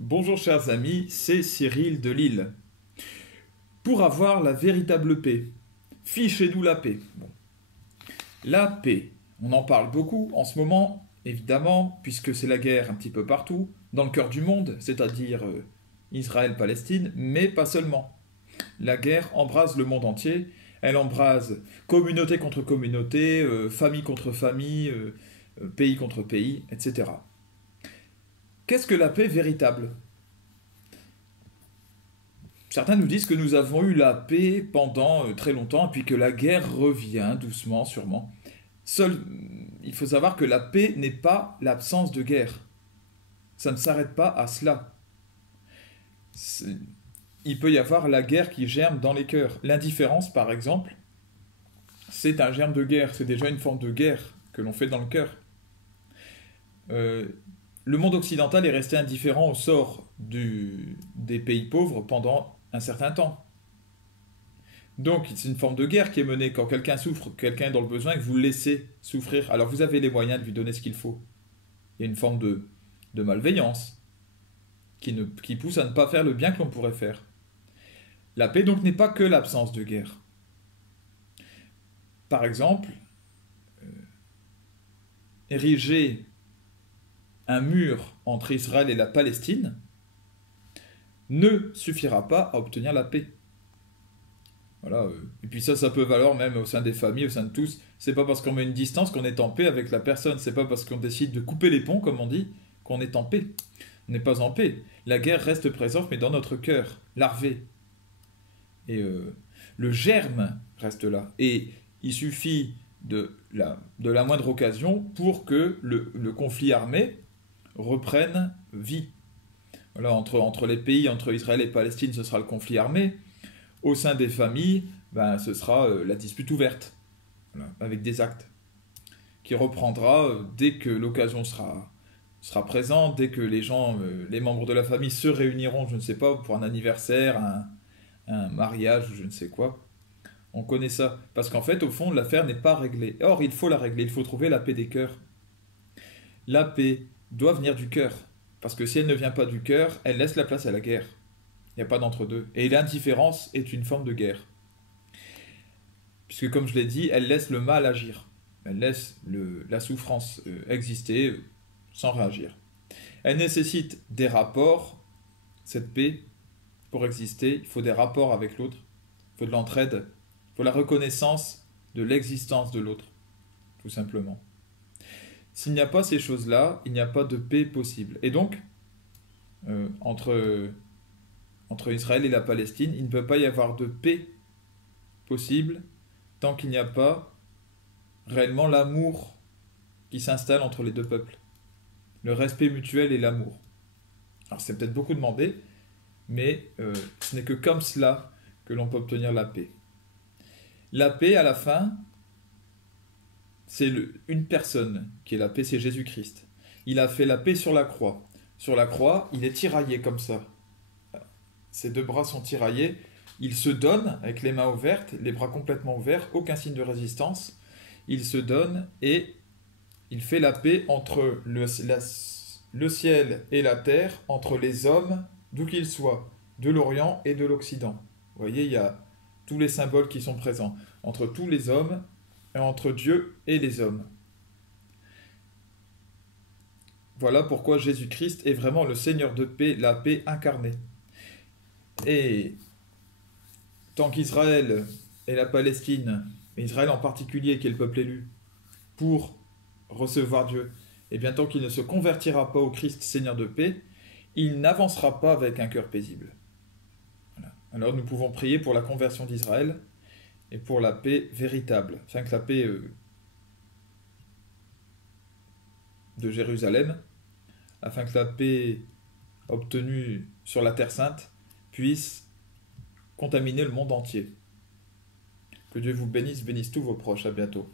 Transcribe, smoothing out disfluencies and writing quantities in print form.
Bonjour chers amis, c'est Cyril de Lille. Pour avoir la véritable paix, fichez-nous la paix. Bon. La paix, on en parle beaucoup en ce moment, évidemment, puisque c'est la guerre un petit peu partout, dans le cœur du monde, c'est-à-dire Israël-Palestine, mais pas seulement. La guerre embrase le monde entier, elle embrase communauté contre communauté, famille contre famille, pays contre pays, etc. Qu'est-ce que la paix véritable? Certains nous disent que nous avons eu la paix pendant très longtemps et puis que la guerre revient doucement, sûrement. Seul, il faut savoir que la paix n'est pas l'absence de guerre. Ça ne s'arrête pas à cela. C'est- Il peut y avoir la guerre qui germe dans les cœurs. L'indifférence, par exemple, c'est un germe de guerre. C'est déjà une forme de guerre que l'on fait dans le cœur. Euh, le monde occidental est resté indifférent au sort des pays pauvres pendant un certain temps. Donc, c'est une forme de guerre qui est menée quand quelqu'un souffre, quelqu'un est dans le besoin et que vous le laissez souffrir. Alors, vous avez les moyens de lui donner ce qu'il faut. Il y a une forme de malveillance qui pousse à ne pas faire le bien que l'on pourrait faire. La paix, donc, n'est pas que l'absence de guerre. Par exemple, ériger un mur entre Israël et la Palestine ne suffira pas à obtenir la paix. Voilà. Et puis ça peut valoir même au sein des familles, au sein de tous. C'est pas parce qu'on met une distance qu'on est en paix avec la personne. C'est pas parce qu'on décide de couper les ponts, comme on dit, qu'on est en paix. On n'est pas en paix. La guerre reste présente, mais dans notre cœur, larvé. Et le germe reste là. Et il suffit de la moindre occasion pour que le conflit armé reprenne vie. Voilà, entre les pays, entre Israël et Palestine, ce sera le conflit armé. Au sein des familles, ben, ce sera la dispute ouverte, voilà, avec des actes, qui reprendra dès que l'occasion sera présente, dès que les gens, les membres de la famille se réuniront, je ne sais pas, pour un anniversaire, un mariage ou je ne sais quoi. On connaît ça. Parce qu'en fait, au fond, l'affaire n'est pas réglée. Or, il faut la régler, il faut trouver la paix des cœurs. La paix doit venir du cœur. Parce que si elle ne vient pas du cœur, elle laisse la place à la guerre. Il n'y a pas d'entre-deux. Et l'indifférence est une forme de guerre. Puisque, comme je l'ai dit, elle laisse le mal agir. Elle laisse la souffrance exister sans réagir. Elle nécessite des rapports, cette paix, pour exister. Il faut des rapports avec l'autre. Il faut de l'entraide. Il faut la reconnaissance de l'existence de l'autre, tout simplement. S'il n'y a pas ces choses-là, il n'y a pas de paix possible. Et donc, entre Israël et la Palestine, il ne peut pas y avoir de paix possible tant qu'il n'y a pas réellement l'amour qui s'installe entre les deux peuples. Le respect mutuel et l'amour. Alors c'est peut-être beaucoup demandé, mais ce n'est que comme cela que l'on peut obtenir la paix. La paix, à la fin, c'est une personne qui est la paix, c'est Jésus-Christ. Il a fait la paix sur la croix. Sur la croix, il est tiraillé comme ça. Ses deux bras sont tiraillés. Il se donne avec les mains ouvertes, les bras complètement ouverts, aucun signe de résistance. Il se donne et il fait la paix entre le ciel et la terre, entre les hommes, d'où qu'ils soient, de l'Orient et de l'Occident. Vous voyez, il y a tous les symboles qui sont présents, entre tous les hommes, et entre Dieu et les hommes. Voilà pourquoi Jésus-Christ est vraiment le Seigneur de paix, la paix incarnée. Et tant qu'Israël et la Palestine, et Israël en particulier, qui est le peuple élu, pour recevoir Dieu, et bien tant qu'il ne se convertira pas au Christ Seigneur de paix, il n'avancera pas avec un cœur paisible. Voilà. Alors nous pouvons prier pour la conversion d'Israël et pour la paix véritable, afin que la paix de Jérusalem, afin que la paix obtenue sur la Terre Sainte puisse contaminer le monde entier. Que Dieu vous bénisse, bénisse tous vos proches. À bientôt.